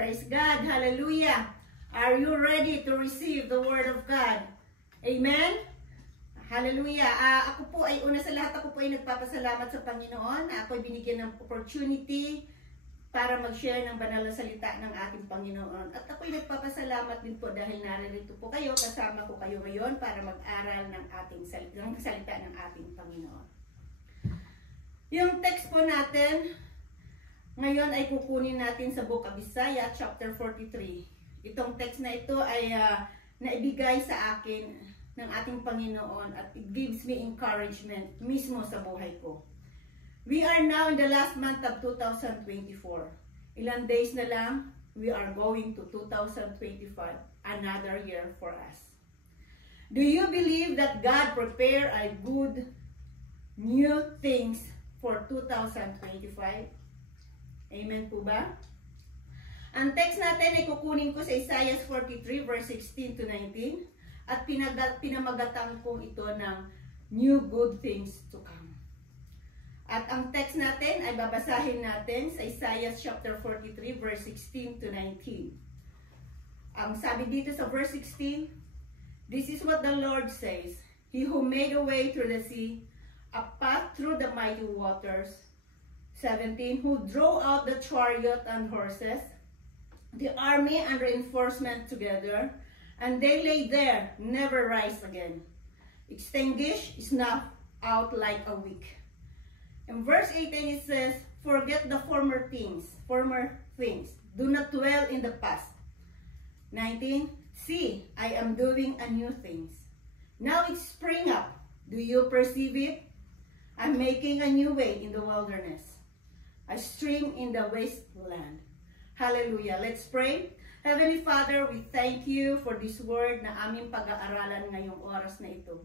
Praise God. Hallelujah. Are you ready to receive the Word of God? Amen? Hallelujah. Ako po ay, una sa lahat, ako po ay nagpapasalamat sa Panginoon. Ako ay binigyan ng opportunity para mag-share ng banal na salita ng ating Panginoon. At ako ay nagpapasalamat din po dahil naririto po kayo, kasama ko kayo ngayon para mag-aral ng ating salita ng ating Panginoon. Yung text po natin, ngayon ay kukunin natin sa Book of Isaiah, chapter 43. Itong text na ito ay naibigay sa akin ng ating Panginoon at it gives me encouragement mismo sa buhay ko. We are now in the last month of 2024. Ilang days na lang, we are going to 2025, another year for us. Do you believe that God prepared a good new things for 2025? Amen po ba? Ang text natin ay kukunin ko sa Isaiah 43 verse 16 to 19 at pinamagatan ko ito ng new good things to come. At ang text natin ay babasahin natin sa Isaiah chapter 43 verse 16 to 19. Ang sabi dito sa verse 16, "This is what the Lord says, He who made a way through the sea, a path through the mighty waters." 17, "Who drove out the chariot and horses, the army and reinforcement together, and they lay there, never rise again. Extinguished, snuffed out like a wick." In verse 18 it says, "Forget the former things. Do not dwell in the past." 19, "See, I am doing a new thing. Now it spring up. Do you perceive it? I'm making a new way in the wilderness, a stream in the wasteland." Hallelujah. Let's pray. Heavenly Father, we thank you for this word na aming pag-aaralan ngayong oras na ito.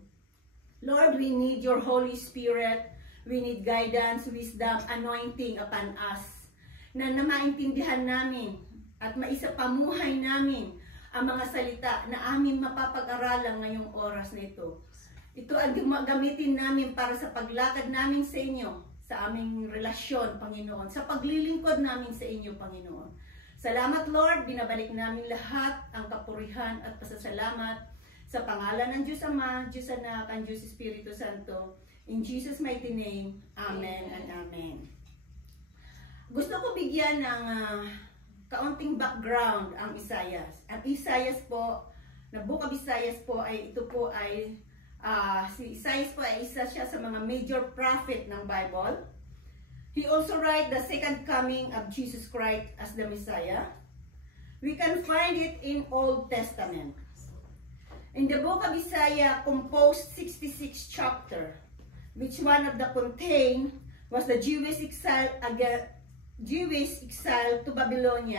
Lord, we need your Holy Spirit. We need guidance, wisdom, anointing upon us na maintindihan namin at maisapamuhay namin ang mga salita na aming mapapag-aralan ngayong oras na ito. Ito ang gamitin namin para sa paglakad namin sa inyo, sa aming relasyon, Panginoon, sa paglilingkod namin sa inyo, Panginoon. Salamat, Lord, binabalik namin lahat ang kapurihan at pasasalamat sa pangalan ng Diyos Ama, Diyos Anak, and Diyos Espiritu Santo. In Jesus' mighty name, Amen and Amen. Gusto ko bigyan ng kaunting background ang Isaiah. Ang Isaiah po, na Book of Isaiah po ay ito po ay si Isaiah po ay isa siya sa mga major prophet ng Bible. He also write the second coming of Jesus Christ as the Messiah. We can find it in Old Testament. In the Book of Isaiah composed 66 chapter, which one of the contain was the Jewish exile to Babylon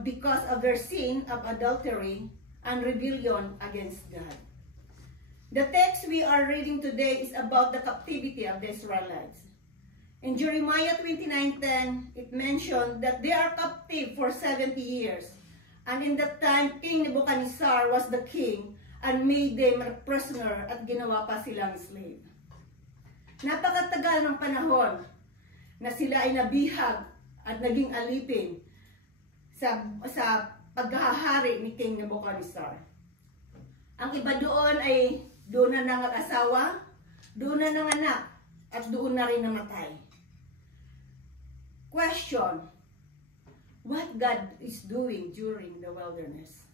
because of their sin of adultery and rebellion against God. The text we are reading today is about the captivity of the Israelites. In Jeremiah 29:10, it mentioned that they are captive for 70 years. And in that time, King Nebuchadnezzar was the king and made them a prisoner at ginawa pa silang slave. Napakatagal ng panahon na sila ay nabihag at naging alipin sa paghahari ni King Nebuchadnezzar. Ang iba doon ay doon na nangasawa, doon na nanganak, at doon na rin namatay. Question: what God is doing during the wilderness?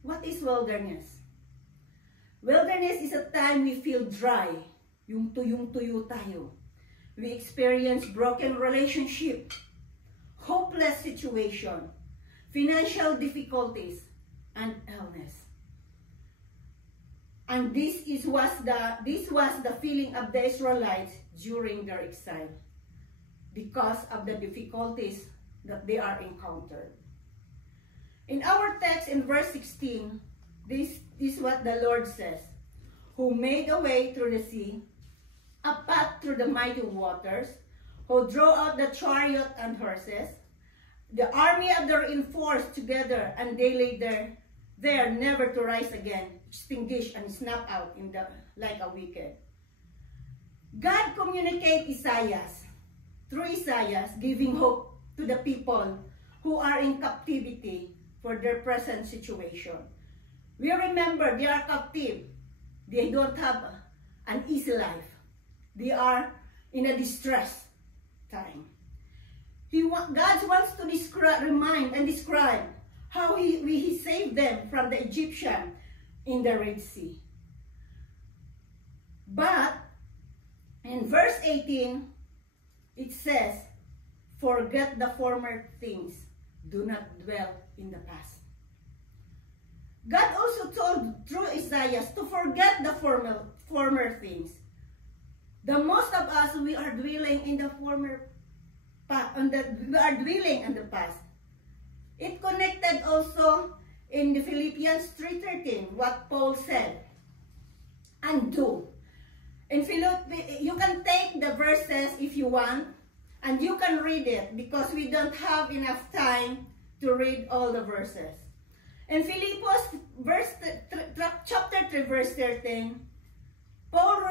What is wilderness? Wilderness is a time we feel dry, yung tuyong-tuyo tayo. We experience broken relationship, hopeless situation, financial difficulties, and illness. And this was the feeling of the Israelites during their exile, because of the difficulties that they are encountered. In our text in verse 16, this is what the Lord says, "Who made a way through the sea, a path through the mighty waters, who drove out the chariot and horses, the army of the reinforced together, and they lay there never to rise again, extinguished and snuffed out like a wicked." God communicates Isaiah, through Isaiah, giving hope to the people who are in captivity for their present situation. We remember they are captive. They don't have an easy life. They are in a distress time. God wants to remind and describe how he saved them from the Egyptian in the Red Sea. But in verse 18, it says, forget the former things. Do not dwell in the past. God also told through Isaiah to forget the former things. The most of us, we are dwelling in the we are dwelling in the past. It connected also in the Philippians 3:13, what Paul said, and do. In you can take the verses if you want, and you can read it because we don't have enough time to read all the verses. In Philippians chapter 3 verse 13, Paul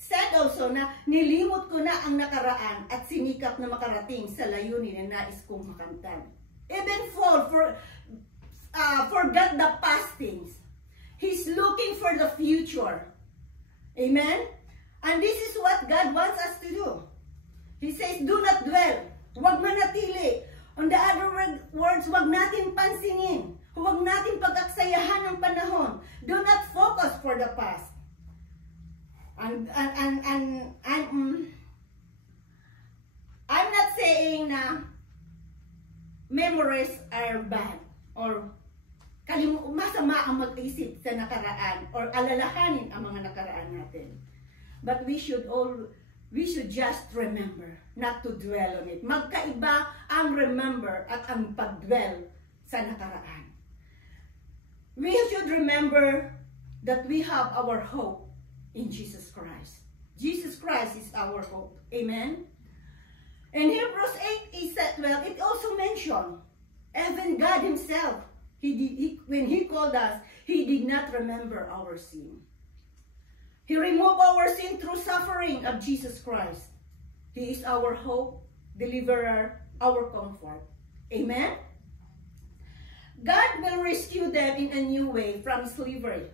said also na nilimot ko na ang nakaraan at sinikap na makarating sa layunin na nais kong makamtan. Even Paul forgot the past things. He's looking for the future. Amen? And this is what God wants us to do. He says, do not dwell. Huwag manatili. On the other words, huwag natin pansinin. Huwag natin pag-aksayahan ng panahon. Do not focus for the past. I'm not saying na memories are bad or masama ang mag-isip sa nakaraan or alalahanin ang mga nakaraan natin. But we should just remember not to dwell on it. Magkaiba ang remember at ang pagdwell sa nakaraan. We should remember that we have our hope in Jesus Christ. Jesus Christ is our hope. Amen? In Hebrews 8:12, it also mentioned, even God himself, when he called us, he did not remember our sin. He removed our sin through suffering of Jesus Christ. He is our hope, deliverer, our comfort. Amen? God will rescue them in a new way from slavery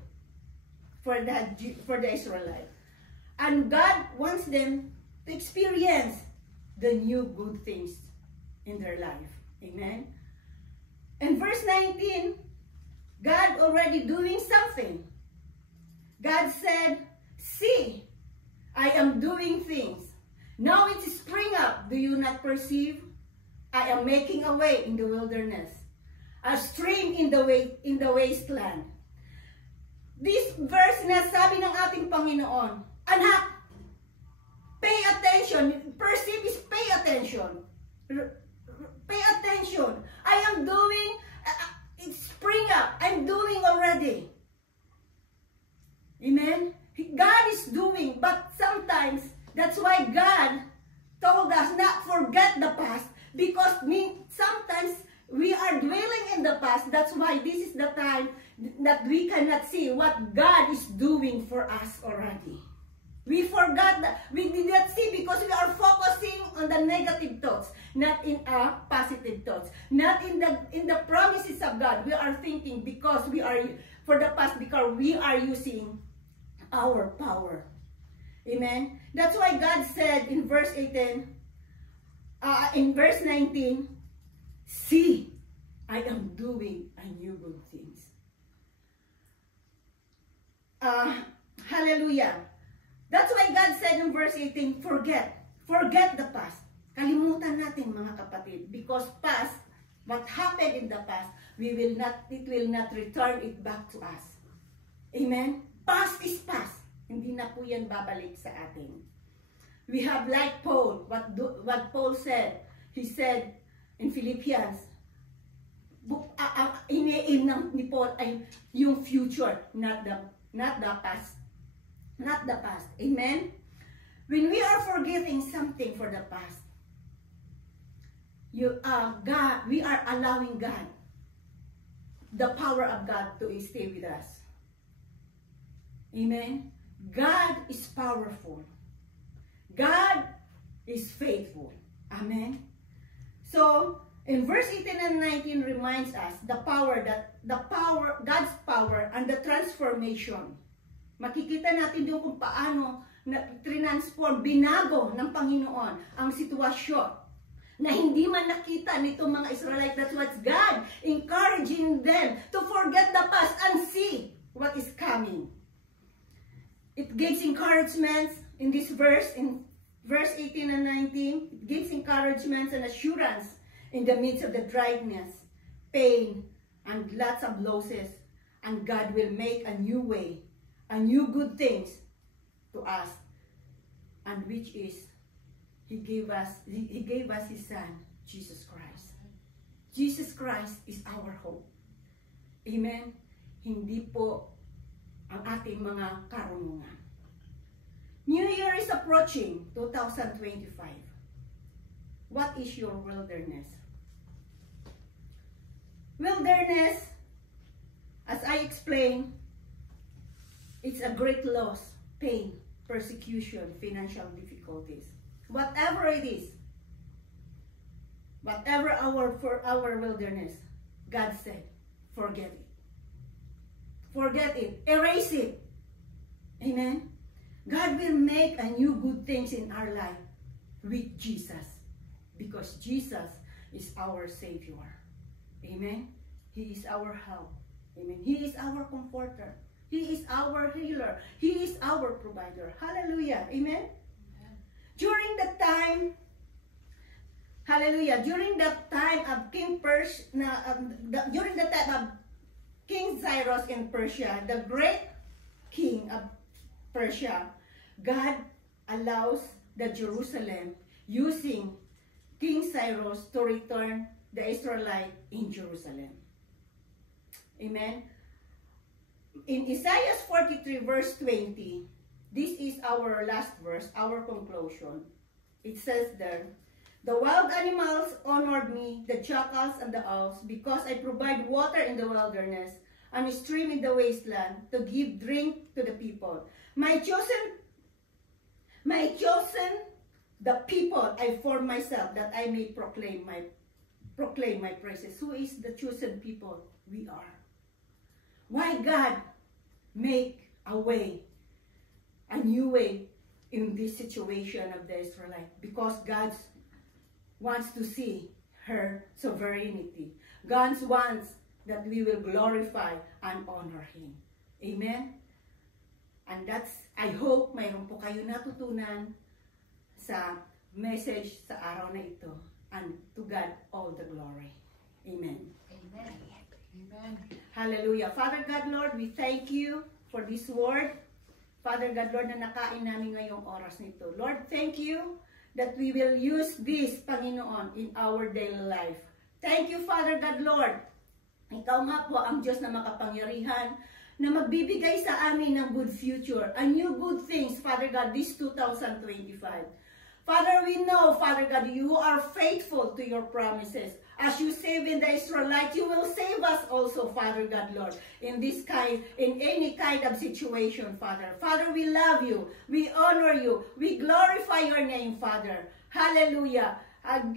for the Israelites. And God wants them to experience the new good things in their life. Amen? In verse 19, God already doing something. God said, see, I am doing things. Now it is spring up. Do you not perceive? I am making a way in the wilderness, a stream in the wasteland. This verse na sabi ng ating Panginoon, anak, pay attention. Perceive is pay attention. Pay attention. I am doing, it's spring up. I'm doing already. Amen? God is doing, but sometimes, that's why God told us not forget the past, because sometimes we are dwelling in the past. That's why this is the time that we cannot see what God is doing for us already. We forgot that. We did not see because we are focusing on the negative thoughts, not in positive thoughts, not in the promises of God. We are thinking because we are for the past because we are using our power. Amen. That's why God said in verse 18, in verse 19, see, I am doing a new good things. Hallelujah. That's why God said in verse 18, forget the past. Kalimutan natin mga kapatid, because past, what happened in the past, it will not return it back to us. Amen? Past is past. Hindi na po yan babalik sa atin. We have like Paul, what Paul said. He said in Philippians, ini-aim ni Paul ay yung future, not the past. Not the past. Amen? When we are forgetting something for the past, we are allowing God, the power of God to stay with us. Amen? God is powerful. God is faithful. Amen. So, in verse 18 and 19 reminds us God's power and the transformation. Makikita natin doon kung paano transform, binago ng Panginoon ang sitwasyon na hindi man nakita nitong mga Israelite. That's what God encouraging them to forget the past and see what is coming. It gives encouragement in this verse, in verse 18 and 19. It gives encouragement and assurance in the midst of the dryness, pain, and lots of losses. And God will make a new way, a new good things to us. And which is, He gave us His Son, Jesus Christ. Jesus Christ is our hope. Amen? Hindi po ang ating mga karunungan. New Year is approaching, 2025. What is your wilderness? Wilderness, as I explained, it's a great loss, pain, persecution, financial difficulties. Whatever it is, whatever our wilderness, God said, forget it. Forget it. Erase it. Amen? God will make a new good things in our life with Jesus. Because Jesus is our Savior. Amen? He is our help. Amen? He is our comforter. He is our healer. He is our provider. Hallelujah. Amen? During the time, hallelujah, during the time of during the time of King Cyrus in Persia, the great king of Persia, God allows the Jerusalem using King Cyrus to return the Israelite in Jerusalem. Amen. In Isaiah 43 verse 20, this is our last verse, our conclusion. It says there, the wild animals honored me, the jackals and the owls, because I provide water in the wilderness and a stream in the wasteland to give drink to the people. My chosen, the people I form myself, that I may proclaim my praises. Who is the chosen people? We are. Why God make a way, a new way in this situation of the Israelite? Because God wants to see her sovereignty. God wants that we will glorify and honor Him. Amen? And that's, I hope mayroon po kayo natutunan sa message sa araw na ito. And to God all the glory. Amen. Amen. Amen. Hallelujah. Father God, Lord, we thank you for this word. Father God, Lord, na nakain namin ngayong oras nito. Lord, thank you that we will use this, Panginoon, in our daily life. Thank you, Father God, Lord. Ikaw nga po ang Diyos na makapangyarihan na magbibigay sa amin ng good future, a new good things, Father God, this 2025. Father, we know, Father God, you are faithful to your promises. As you save in the Israelites, you will save us also, Father God, Lord, in any kind of situation, Father. Father, we love you. We honor you. We glorify your name, Father. Hallelujah.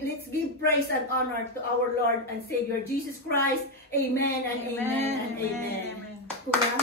Let's give praise and honor to our Lord and Savior, Jesus Christ. Amen and amen, and amen. Amen. Kuya?